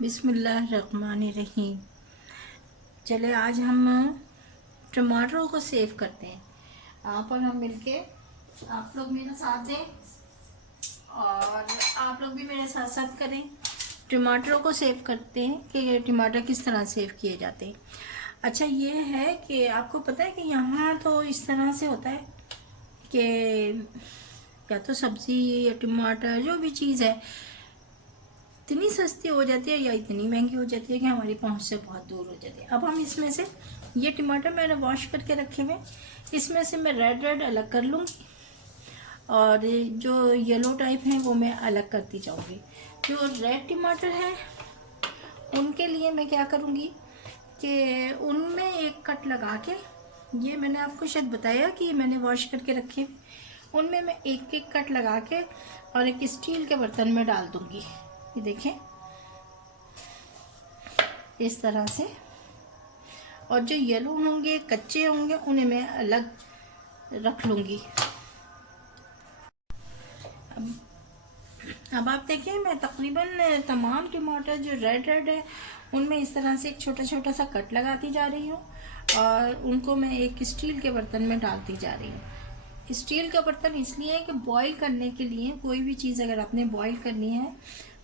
बिस्मिल्लाहिर्रहमानिर्रहीम। चले आज हम टमाटरों को सेव करते हैं। आप और हम मिलके, आप लोग मेरा साथ दें और आप लोग भी मेरे साथ साथ करें। टमाटरों को सेव करते हैं कि टमाटर किस तरह सेव किए जाते हैं। अच्छा, ये है कि आपको पता है कि यहाँ तो इस तरह से होता है कि या तो सब्ज़ी या टमाटर जो भी चीज़ है इतनी सस्ती हो जाती है या इतनी महंगी हो जाती है कि हमारी पहुंच से बहुत दूर हो जाती है। अब हम इसमें से, ये टमाटर मैंने वॉश करके रखे हुए, इसमें से मैं रेड अलग कर लूँगी और जो येलो टाइप हैं वो मैं अलग करती जाऊँगी। जो रेड टमाटर है उनके लिए मैं क्या करूँगी कि उनमें एक कट लगा के, ये मैंने आपको शायद बताया कि मैंने वॉश करके रखे, उनमें मैं एक एक कट लगा के और एक स्टील के बर्तन में डाल दूँगी। ये देखें इस तरह से। और जो येलो होंगे, कच्चे होंगे, उन्हें मैं अलग रख लूँगी। अब आप देखिए, मैं तकरीबन तमाम टमाटर जो रेड है उनमें इस तरह से एक छोटा छोटा सा कट लगाती जा रही हूँ और उनको मैं एक स्टील के बर्तन में डालती जा रही हूँ। स्टील का बर्तन इसलिए है कि बॉईल करने के लिए, कोई भी चीज़ अगर आपने बॉईल करनी है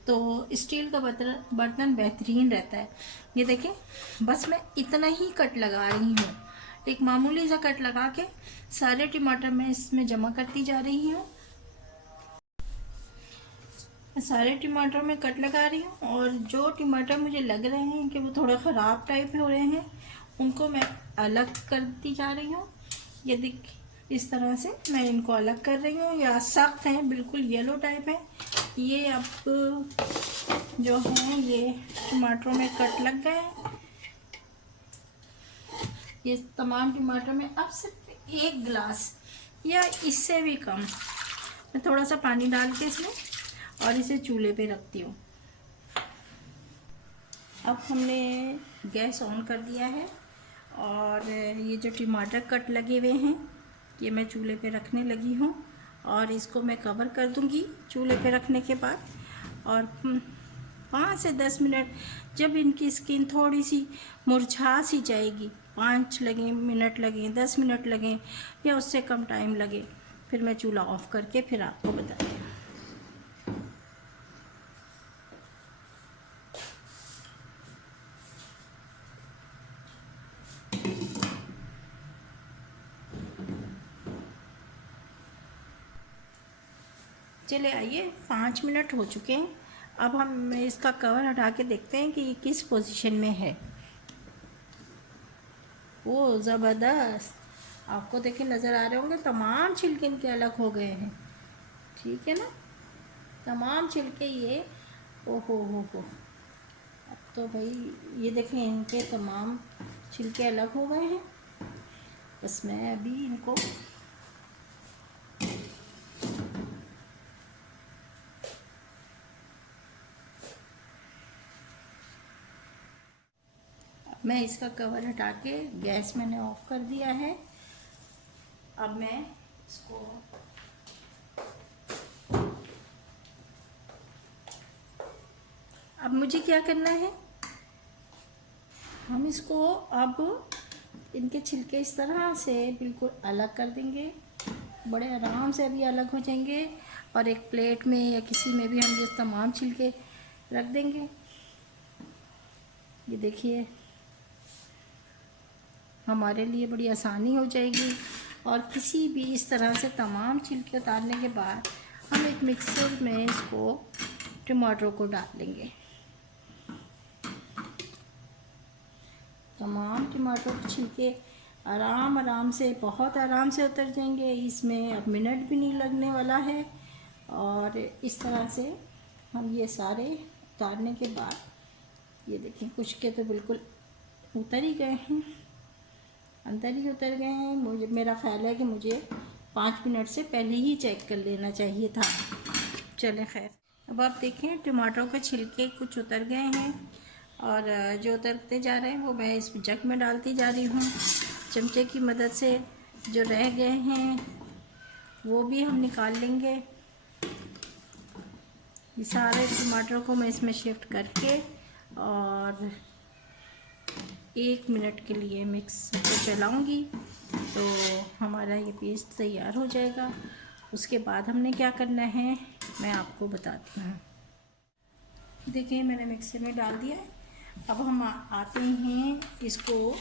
तो स्टील का बर्तन बेहतरीन रहता है। ये देखें, बस मैं इतना ही कट लगा रही हूँ, एक मामूली सा कट लगा के सारे टमाटर मैं इसमें जमा करती जा रही हूँ। सारे टमाटर में कट लगा रही हूँ और जो टमाटर मुझे लग रहे हैं कि वो थोड़ा ख़राब टाइप हो रहे हैं उनको मैं अलग करती जा रही हूँ। ये देख, इस तरह से मैं इनको अलग कर रही हूँ। या सख्त हैं, बिल्कुल येलो टाइप है ये। अब जो है ये टमाटरों में कट लग गए हैं। ये तमाम टमाटर में अब सिर्फ 1 गिलास या इससे भी कम मैं थोड़ा सा पानी डाल के इसमें और इसे चूल्हे पे रखती हूँ। अब हमने गैस ऑन कर दिया है और ये जो टमाटर कट लगे हुए हैं ये मैं चूल्हे पे रखने लगी हूँ और इसको मैं कवर कर दूँगी चूल्हे पे रखने के बाद। और 5 से 10 मिनट, जब इनकी स्किन थोड़ी सी मुरझा सी जाएगी, 5 मिनट लगें, 10 मिनट लगें या उससे कम टाइम लगे, फिर मैं चूल्हा ऑफ़ करके फिर आपको बताती हूँ। चले आइए, 5 मिनट हो चुके हैं। अब हम इसका कवर हटा के देखते हैं कि ये किस पोजीशन में है। वो ज़बरदस्त, आपको देखे नज़र आ रहे होंगे, तमाम छिलके इनके अलग हो गए हैं। ठीक है ना, तमाम छिलके ये, हो। अब तो भाई ये देखें, इनके तमाम छिलके अलग हो गए हैं। बस मैं अभी इनको मैं इसका कवर हटा के गैस मैंने ऑफ कर दिया है। अब मैं इसको अब मुझे क्या करना है, हम इसको अब इनके छिलके इस तरह से बिल्कुल अलग कर देंगे। बड़े आराम से अभी अलग हो जाएंगे और एक प्लेट में या किसी में भी हम ये तमाम छिलके रख देंगे। ये देखिए, हमारे लिए बड़ी आसानी हो जाएगी। और किसी भी इस तरह से तमाम छिलके उतारने के बाद हम एक मिक्सर में इसको टमाटरों को डाल लेंगे। तमाम टमाटरों के छिलके आराम से, बहुत आराम से उतर जाएंगे। इसमें अब मिनट भी नहीं लगने वाला है। और इस तरह से हम ये सारे उतारने के बाद, ये देखें, कुछ के तो बिल्कुल उतर ही गए हैं, अंदर ही उतर गए हैं। मुझे, मेरा ख्याल है कि मुझे 5 मिनट से पहले ही चेक कर लेना चाहिए था। चलें खैर, अब आप देखें टमाटरों के छिलके कुछ उतर गए हैं और जो उतरते जा रहे हैं वो मैं इस जग में डालती जा रही हूँ चमचे की मदद से। जो रह गए हैं वो भी हम निकाल लेंगे। ये सारे टमाटरों को मैं इसमें शिफ्ट करके और 1 मिनट के लिए मिक्स को चलाऊंगी तो हमारा ये पेस्ट तैयार हो जाएगा। उसके बाद हमने क्या करना है मैं आपको बताती हूँ। देखिए मैंने मिक्सर में डाल दिया है। अब हम आते हैं इसको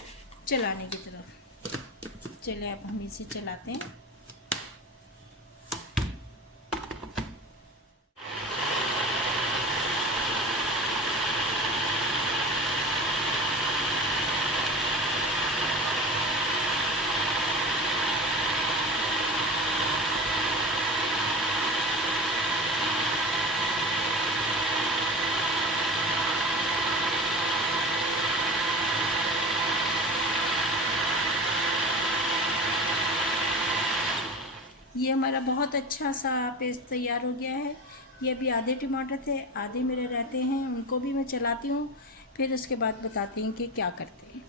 चलाने की तरफ। चलिए अब हम इसे चलाते हैं। ये हमारा बहुत अच्छा सा पेस्ट तैयार हो गया है। ये अभी आधे टमाटर थे, आधे मेरे रहते हैं, उनको भी मैं चलाती हूँ, फिर उसके बाद बताती हूँ कि क्या करते हैं।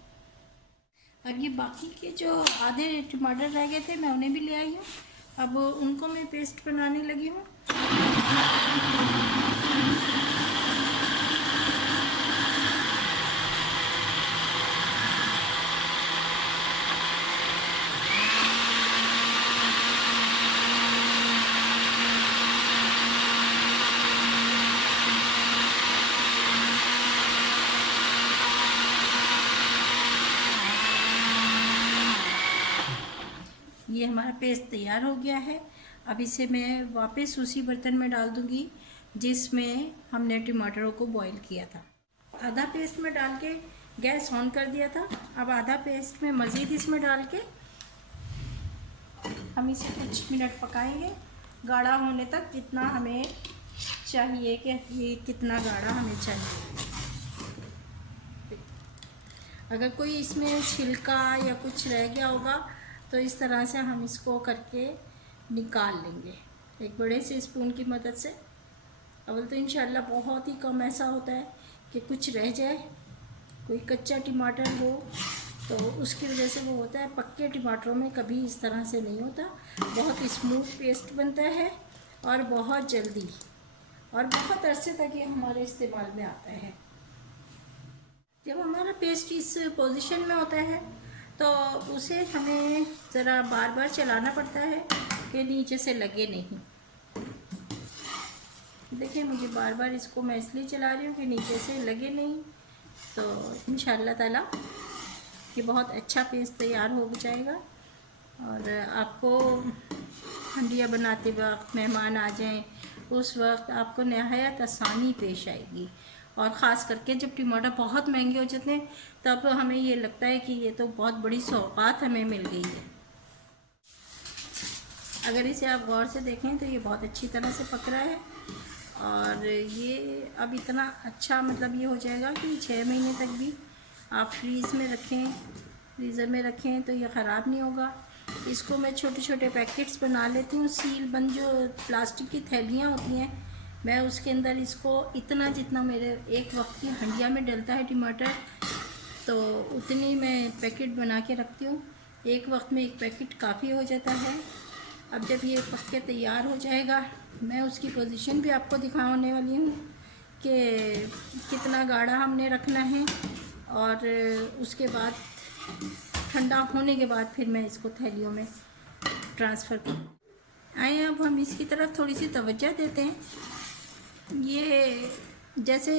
अब ये बाकी के जो आधे टमाटर रह गए थे मैं उन्हें भी ले आई हूँ। अब उनको मैं पेस्ट बनाने लगी हूँ। ये हमारा पेस्ट तैयार हो गया है। अब इसे मैं वापस उसी बर्तन में डाल दूंगी जिसमें हमने टमाटरों को बॉईल किया था। आधा पेस्ट में डाल के गैस ऑन कर दिया था। अब आधा पेस्ट में मज़ीद इसमें डाल के हम इसे कुछ मिनट पकाएंगे गाढ़ा होने तक, जितना हमें चाहिए कि ये कितना गाढ़ा हमें चाहिए। अगर कोई इसमें छिलका या कुछ रह गया होगा तो इस तरह से हम इसको करके निकाल लेंगे एक बड़े से स्पून की मदद से। अव्वल तो इंशाल्लाह बहुत ही कम ऐसा होता है कि कुछ रह जाए, कोई कच्चा टमाटर हो तो उसकी वजह से वो होता है। पक्के टमाटरों में कभी इस तरह से नहीं होता। बहुत स्मूथ पेस्ट बनता है और बहुत जल्दी और बहुत अरसे तक ये हमारे इस्तेमाल में आता है। जब हमारा पेस्ट इस पोजीशन में होता है तो उसे हमें ज़रा बार बार चलाना पड़ता है कि नीचे से लगे नहीं। देखिए मुझे बार बार इसको मैं इसलिए चला रही हूँ कि नीचे से लगे नहीं, तो इंशाअल्लाह ताला ये बहुत अच्छा पेस्ट तैयार हो जाएगा। और आपको हंडिया बनाते वक्त मेहमान आ जाएं उस वक्त आपको नहायत आसानी पेश आएगी। और ख़ास करके जब टमाटर बहुत महंगे हो जाते हैं तब हमें ये लगता है कि ये तो बहुत बड़ी सौगात हमें मिल गई है। अगर इसे आप गौर से देखें तो ये बहुत अच्छी तरह से पक रहा है और ये अब इतना अच्छा मतलब ये हो जाएगा कि 6 महीने तक भी आप फ्रीज़र में रखें तो ये ख़राब नहीं होगा। इसको मैं छोटे छोटे पैकेट्स बना लेती हूँ, सील बंद जो प्लास्टिक की थैलियाँ होती हैं, मैं उसके अंदर इसको इतना जितना मेरे एक वक्त की हंडिया में डलता है टमाटर तो उतनी मैं पैकेट बना के रखती हूँ। एक वक्त में एक पैकेट काफ़ी हो जाता है। अब जब ये पक के तैयार हो जाएगा मैं उसकी पोजीशन भी आपको दिखाने वाली हूँ कि कितना गाढ़ा हमने रखना है। और उसके बाद ठंडा होने के बाद फिर मैं इसको थैलियों में ट्रांसफ़र करूँ। आइए अब हम इसकी तरफ थोड़ी सी तवज्जो देते हैं। ये जैसे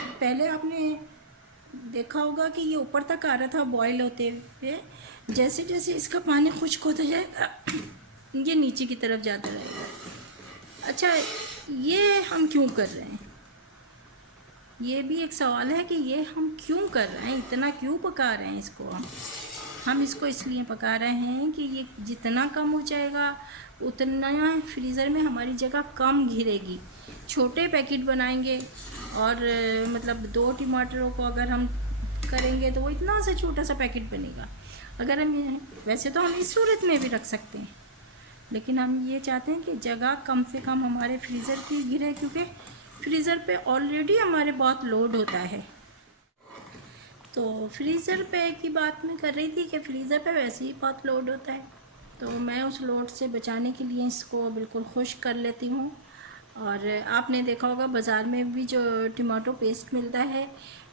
पहले आपने देखा होगा कि ये ऊपर तक आ रहा था बॉईल होते हुए, जैसे जैसे इसका पानी खुश्क होता जाएगा ये नीचे की तरफ जाता रहेगा। अच्छा ये हम क्यों कर रहे हैं, ये भी एक सवाल है कि ये हम क्यों कर रहे हैं, इतना क्यों पका रहे हैं इसको। हम इसको इसलिए पका रहे हैं कि ये जितना कम हो जाएगा उतना फ्रीज़र में हमारी जगह कम घिरेगी। छोटे पैकेट बनाएंगे और मतलब 2 टमाटरों को अगर हम करेंगे तो वो इतना सा छोटा सा पैकेट बनेगा। अगर हम वैसे तो हम इस सूरत में भी रख सकते हैं, लेकिन हम ये चाहते हैं कि जगह कम से कम हमारे फ्रीज़र की घिरे, क्योंकि फ्रीज़र पे ऑलरेडी हमारे बहुत लोड होता है। तो फ्रीज़र पे की बात मैं कर रही थी कि फ्रीज़र पे वैसे ही बहुत लोड होता है, तो मैं उस लोड से बचाने के लिए इसको बिल्कुल खुश्क कर लेती हूँ और आपने देखा होगा बाज़ार में भी जो टमाटो पेस्ट मिलता है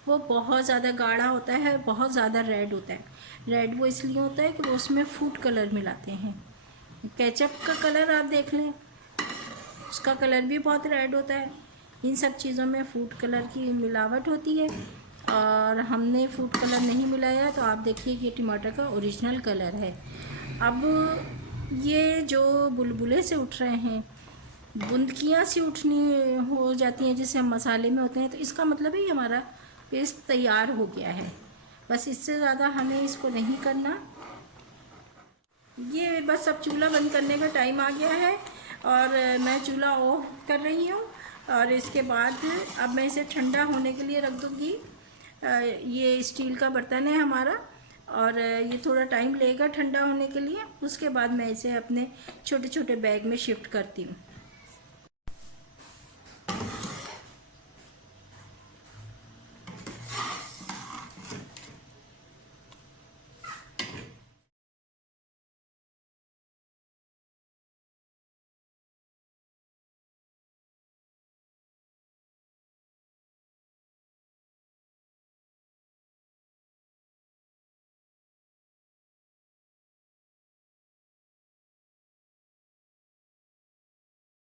वो बहुत ज़्यादा गाढ़ा होता है, बहुत ज़्यादा रेड होता है। रेड वो इसलिए होता है कि वो उसमें फूड कलर मिलाते हैं। केचप का कलर आप देख लें, उसका कलर भी बहुत रेड होता है। इन सब चीज़ों में फूड कलर की मिलावट होती है और हमने फूड कलर नहीं मिलाया, तो आप देखिए कि टमाटर का ओरिजिनल कलर है। अब ये जो बुलबुले से उठ रहे हैं, बूंदकियाँ सी उठनी हो जाती हैं जैसे हम मसाले में होते हैं, तो इसका मतलब ही हमारा पेस्ट तैयार हो गया है। बस इससे ज़्यादा हमें इसको नहीं करना। ये बस अब चूल्हा बंद करने का टाइम आ गया है और मैं चूल्हा ऑफ कर रही हूँ और इसके बाद अब मैं इसे ठंडा होने के लिए रख दूँगी। ये स्टील का बर्तन है हमारा और ये थोड़ा टाइम लेगा ठंडा होने के लिए। उसके बाद मैं इसे अपने छोटे छोटे बैग में शिफ्ट करती हूँ।